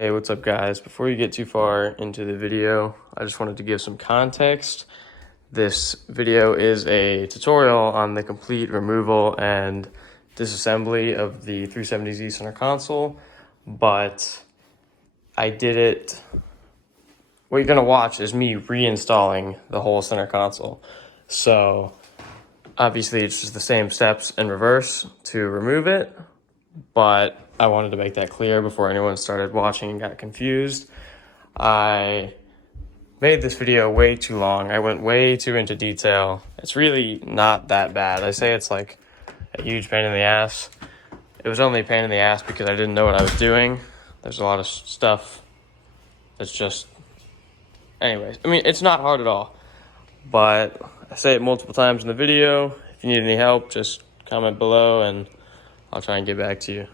Hey, what's up guys? Before you get too far into the video, I just wanted to give some context. This video is a tutorial on the complete removal and disassembly of the 370Z center console, but I did it. What you're gonna watch is me reinstalling the whole center console. So obviously it's just the same steps in reverse to remove it, but I wanted to make that clear before anyone started watching and got confused. I made this video way too long. I went way too into detail. It's really not that bad. I say it's like a huge pain in the ass. It was only a pain in the ass because I didn't know what I was doing. There's a lot of stuff that's just... Anyways, I mean, it's not hard at all. But I say it multiple times in the video. If you need any help, just comment below and I'll try and get back to you.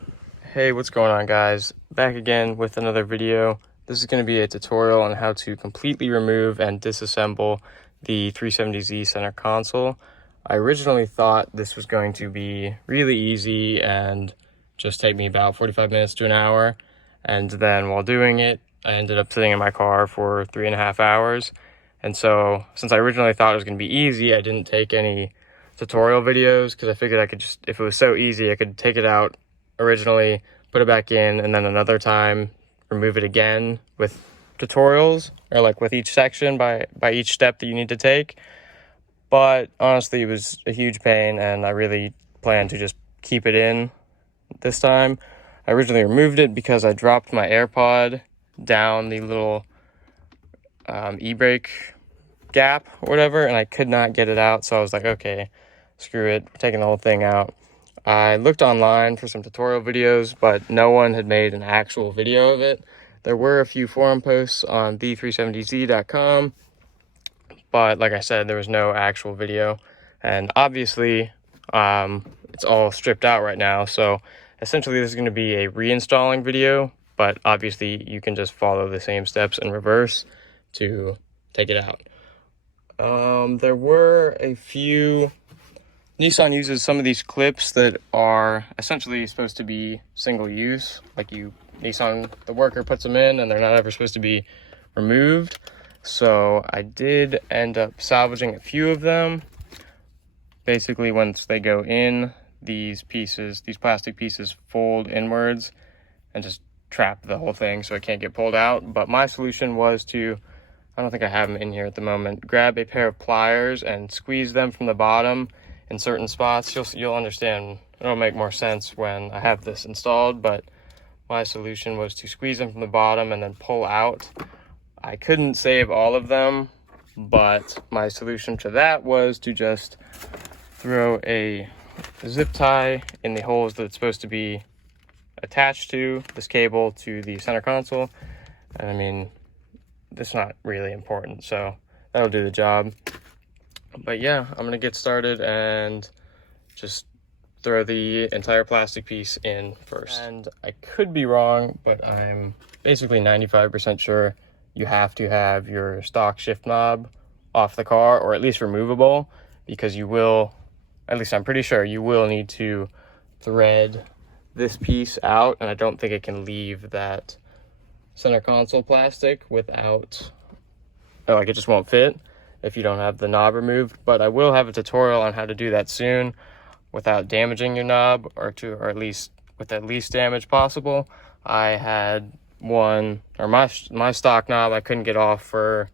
Hey, what's going on guys? Back again with another video. This is going to be a tutorial on how to completely remove and disassemble the 370Z center console. I originally thought this was going to be really easy and just take me about 45 minutes to an hour. And then while doing it, I ended up sitting in my car for 3.5 hours. And so since I originally thought it was going to be easy, I didn't take any tutorial videos because I figured I could just, if it was so easy, I could take it out originally, put it back in, and then another time remove it again with tutorials, or like with each section by each step that you need to take. But honestly, it was a huge pain and I really plan to just keep it in this time. I originally removed it because I dropped my AirPod down the little e-brake gap or whatever, and I could not get it out, so I was like, okay, screw it, we're taking the whole thing out. I looked online for some tutorial videos, but no one had made an actual video of it. There were a few forum posts on the370z.com, but like I said, there was no actual video. And obviously, it's all stripped out right now. So essentially, this is going to be a reinstalling video, but obviously you can just follow the same steps in reverse to take it out. There were a few... Nissan uses some of these clips that are essentially supposed to be single use. Like the worker puts them in and they're not ever supposed to be removed. So I did end up salvaging a few of them. Basically, once they go in, these plastic pieces fold inwards and just trap the whole thing so it can't get pulled out. But my solution was to, I don't think I have them in here at the moment, grab a pair of pliers and squeeze them from the bottom in certain spots. You'll understand. It'll make more sense when I have this installed, but my solution was to squeeze them from the bottom and then pull out. I couldn't save all of them, but my solution to that was to just throw a zip tie in the holes that it's supposed to be attached to, this cable to the center console. And I mean, that's not really important, so that'll do the job. But yeah, I'm gonna get started and just throw the entire plastic piece in first. And I could be wrong, but I'm basically 95% sure you have to have your stock shift knob off the car, or at least removable, because you will, at least I'm pretty sure, you will need to thread this piece out, and I don't think it can leave that center console plastic without, like, it just won't fit if you don't have the knob removed. But I will have a tutorial on how to do that soon without damaging your knob, or at least with the least damage possible. I had one, or my stock knob I couldn't get off for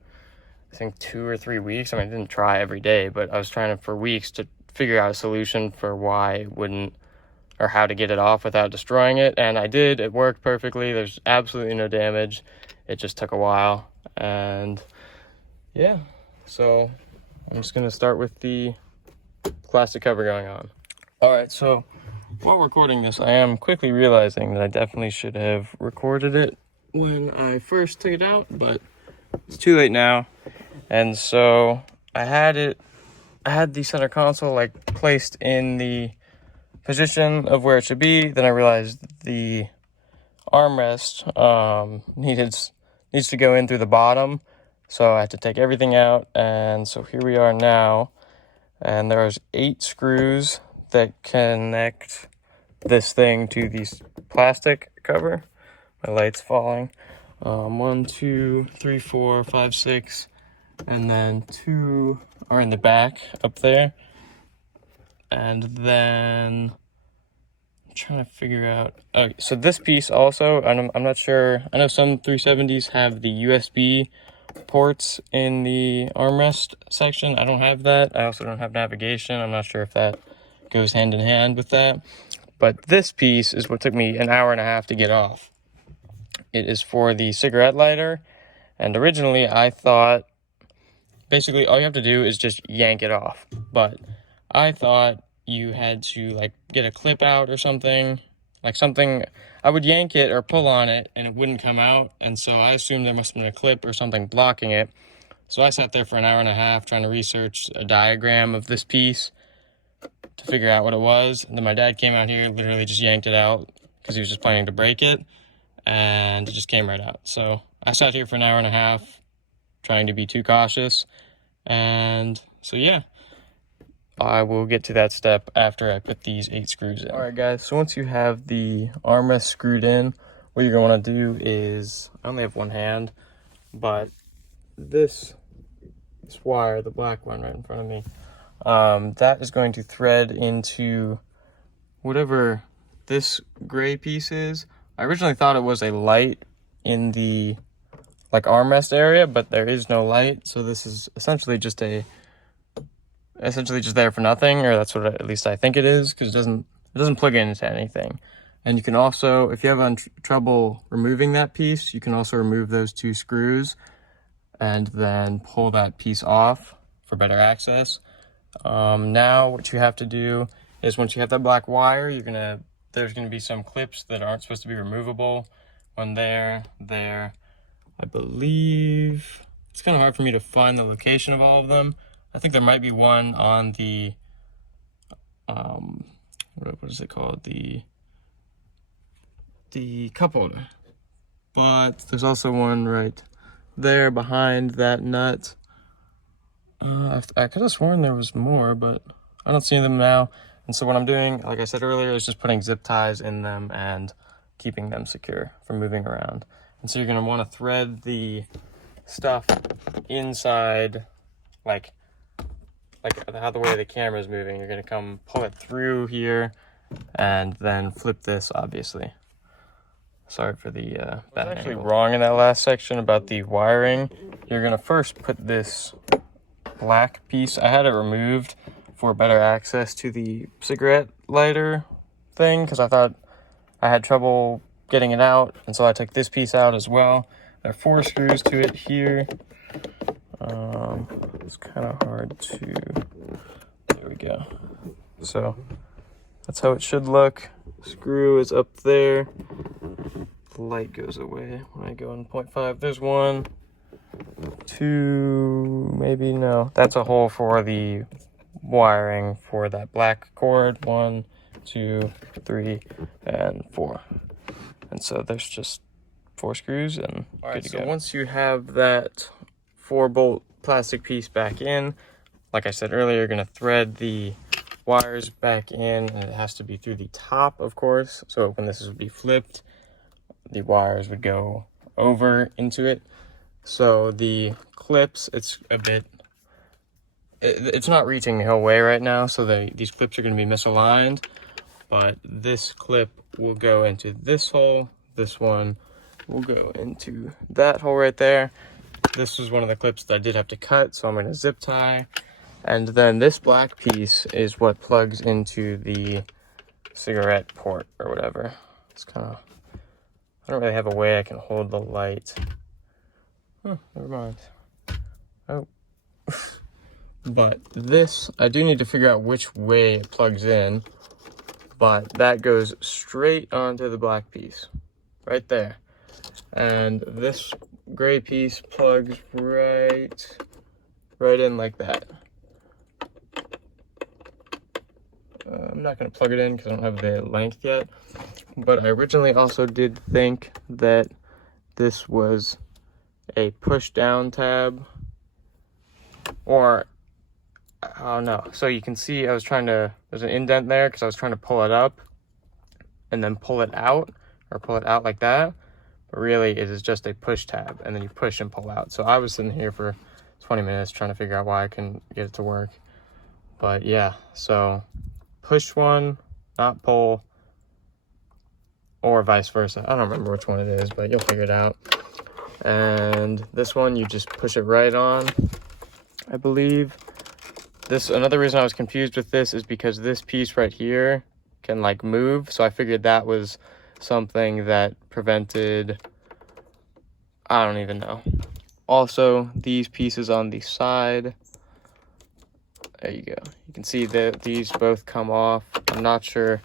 I think 2 or 3 weeks. I mean, I didn't try every day, but I was trying for weeks to figure out a solution for why it wouldn't, or how to get it off without destroying it. And I did. It worked perfectly. There's absolutely no damage. It just took a while. And yeah, so I'm just going to start with the plastic cover going on. All right, so while recording this, I am quickly realizing that I definitely should have recorded it when I first took it out, but it's too late now. And so I had the center console like placed in the position of where it should be. Then I realized the armrest needs to go in through the bottom. So I had to take everything out, and so here we are now. And there's 8 screws that connect this thing to the plastic cover. My light's falling. 1, 2, 3, 4, 5, 6, and then 2 are in the back up there. And then I'm trying to figure out, okay, so this piece also, I'm not sure, I know some 370s have the USB ports in the armrest section. I don't have that. I also don't have navigation. I'm not sure if that goes hand in hand with that. But this piece is what took me an hour and a half to get off. It is for the cigarette lighter, and originally I thought basically all you have to do is just yank it off, but I thought you had to like get a clip out or something, like something. I would yank it or pull on it and it wouldn't come out, and so I assumed there must have been a clip or something blocking it. So I sat there for an hour and a half trying to research a diagram of this piece to figure out what it was, and then my dad came out here, literally just yanked it out because he was just planning to break it, and it just came right out. So I sat here for an hour and a half trying to be too cautious, and so yeah, I will get to that step after I put these 8 screws in. All right guys, so once you have the armrest screwed in, what you're going to want to do is, I only have one hand, but this wire, the black one right in front of me, that is going to thread into whatever this gray piece is. I originally thought it was a light in the like armrest area, but there is no light, so this is essentially just there for nothing, or that's what at least I think it is, because it doesn't plug into anything. And you can also, if you have trouble removing that piece, you can also remove those 2 screws and then pull that piece off for better access. Now what you have to do is, once you have that black wire, there's gonna be some clips that aren't supposed to be removable. One there. I believe it's kind of hard for me to find the location of all of them. I think there might be one on the what is it called, the cup holder, but there's also one right there behind that nut. I could have sworn there was more, but I don't see them now. And so what I'm doing, like I said earlier, is just putting zip ties in them and keeping them secure from moving around. And so you're going to want to thread the stuff inside, like how the way the camera is moving. You're going to come pull it through here and then flip this, obviously. Sorry for the bad angle. Actually wrong in that last section about the wiring. You're going to first put this black piece, I had it removed for better access to the cigarette lighter thing, because I thought I had trouble getting it out, and so I took this piece out as well. There are 4 screws to it here. It's kind of hard to, there we go. So that's how it should look. Screw is up there. The light goes away when I go in 0.5. There's 1, 2, maybe, no. That's a hole for the wiring for that black cord. 1, 2, 3, and 4. And so there's just 4 screws and good to go. So once you have that 4-bolt plastic piece back in, like I said earlier, you're going to thread the wires back in, and it has to be through the top, of course. So when this would be flipped, the wires would go over into it. So the clips, it's not reaching the whole way right now, so these clips are going to be misaligned. But this clip will go into this hole. This one will go into that hole right there. This was one of the clips that I did have to cut, so I'm going to zip tie. And then this black piece is what plugs into the cigarette port or whatever. It's kind of, I don't really have a way I can hold the light. Oh, never mind. Oh. But this, I do need to figure out which way it plugs in. But that goes straight onto the black piece, right there. And this gray piece plugs right in like that. I'm not going to plug it in because I don't have the length yet. But I originally also did think that this was a push down tab, or oh no. So you can see I was trying to, there's an indent there because I was trying to pull it up and then pull it out, or pull it out like that. but really it is just a push tab, and then you push and pull out. So I was sitting here for 20 minutes trying to figure out why I couldn't get it to work. But yeah, so push one, not pull, or vice versa. I don't remember which one it is, but you'll figure it out. And this one, you just push it right on, I believe. Another reason I was confused with this is because this piece right here can like move. So I figured that was something that prevented, I don't even know. Also, these pieces on the side, there you go. You can see that these both come off. I'm not sure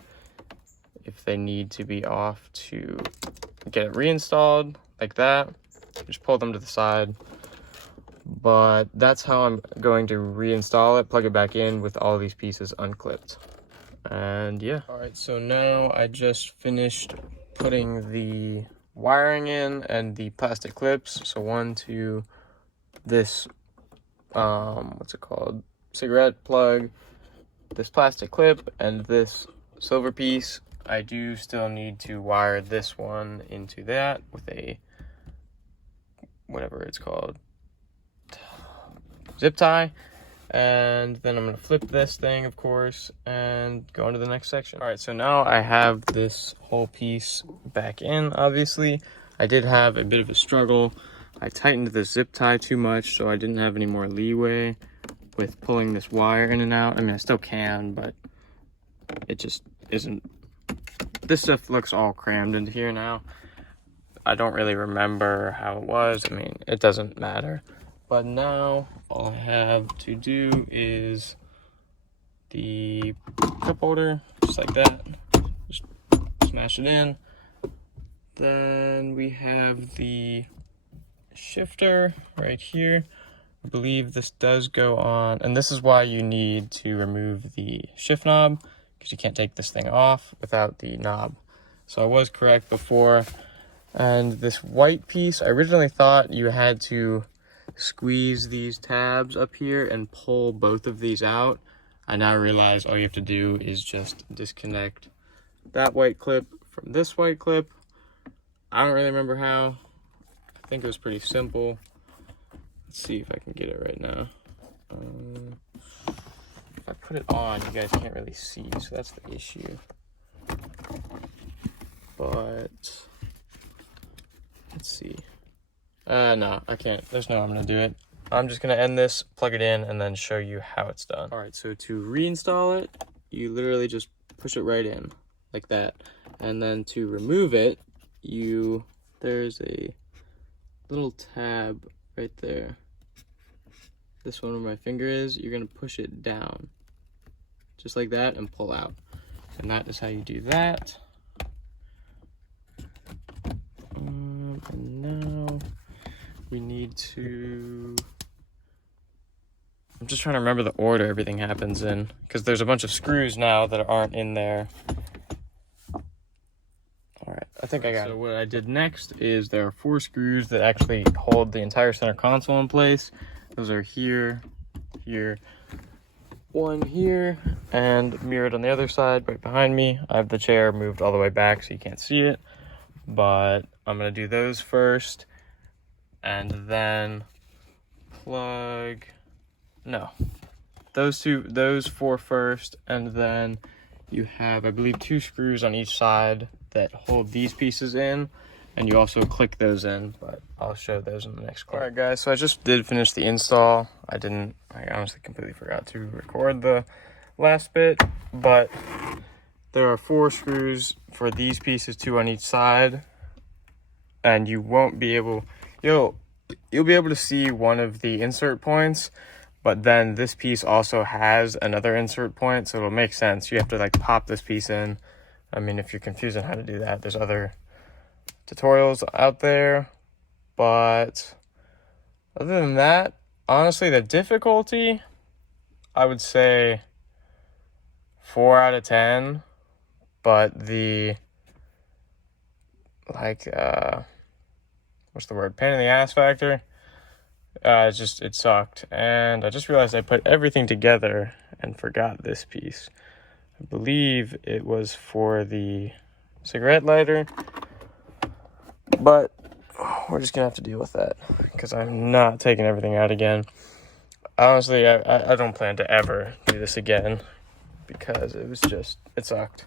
if they need to be off to get it reinstalled like that. Just pull them to the side. But that's how I'm going to reinstall it, plug it back in with all these pieces unclipped. And yeah. All right, so now I just finished putting the wiring in and the plastic clips. So one to this, what's it called? Cigarette plug, this plastic clip, and this silver piece. I do still need to wire this one into that with a, whatever it's called, zip tie. And then I'm going to flip this thing, of course, and go into the next section. All right, so now I have this whole piece back in. Obviously I did have a bit of a struggle. I tightened the zip tie too much, so I didn't have any more leeway with pulling this wire in and out. I mean, I still can, but it just isn't. This stuff looks all crammed into here now. I don't really remember how it was. I mean, it doesn't matter. But now all I have to do is the cup holder, just like that. Just smash it in. Then we have the shifter right here. I believe this does go on, and this is why you need to remove the shift knob, because you can't take this thing off without the knob. So I was correct before. And this white piece, I originally thought you had to squeeze these tabs up here and pull both of these out. I now realize all you have to do is just disconnect that white clip from this white clip. I don't really remember how. I think it was pretty simple. Let's see if I can get it right now. If I put it on, you guys can't really see, so that's the issue. But let's see. No, I can't. There's no way I'm gonna do it. I'm just gonna end this, plug it in, and then show you how it's done. All right, so to reinstall it, you literally just push it right in like that. And then to remove it, there's a little tab right there. This one where my finger is, you're gonna push it down just like that and pull out. And that is how you do that. And now we need to, I'm just trying to remember the order everything happens in, because there's a bunch of screws now that aren't in there. All right, I think I got it. So what I did next is there are 4 screws that actually hold the entire center console in place. Those are here, here, one here, and mirrored on the other side right behind me. I have the chair moved all the way back so you can't see it, but I'm gonna do those first, and then plug, no, those 4 first, and then you have, I believe, 2 screws on each side that hold these pieces in, and you also click those in, but I'll show those in the next clip. All right, guys, so I just did finish the install. I honestly completely forgot to record the last bit, but there are 4 screws for these pieces, 2 on each side, and you won't be able, you'll be able to see one of the insert points, but then this piece also has another insert point, so it'll make sense. You have to like pop this piece in. I mean, if you're confused on how to do that, there's other tutorials out there, but other than that, honestly, the difficulty, I would say 4 out of 10, but the, like, what's the word, pain in the ass factor, it sucked. And I just realized I put everything together and forgot this piece. I believe it was for the cigarette lighter, but we're just gonna have to deal with that because I'm not taking everything out again. Honestly, I don't plan to ever do this again because it sucked.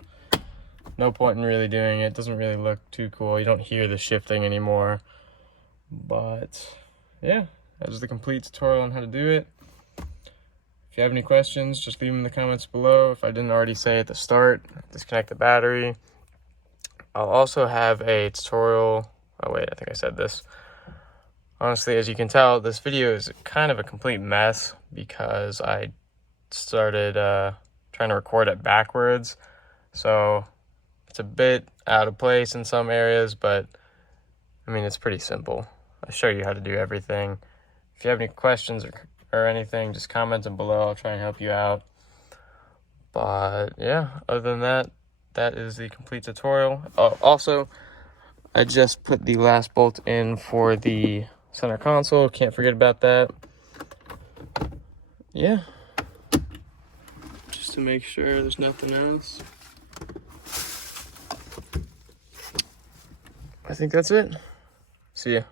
No point in really doing it. It doesn't really look too cool. You don't hear the shifting anymore. But yeah, that was the complete tutorial on how to do it. If you have any questions, just leave them in the comments below. If I didn't already say at the start, disconnect the battery. I'll also have a tutorial. Oh wait, I think I said this. Honestly, as you can tell, this video is kind of a complete mess because I started trying to record it backwards. So it's a bit out of place in some areas, but I mean, it's pretty simple. I'll show you how to do everything. If you have any questions or anything, just comment them below. I'll try and help you out. But yeah, other than that, that is the complete tutorial. Oh, also, I just put the last bolt in for the center console. Can't forget about that. Yeah. Just to make sure there's nothing else. I think that's it. See ya.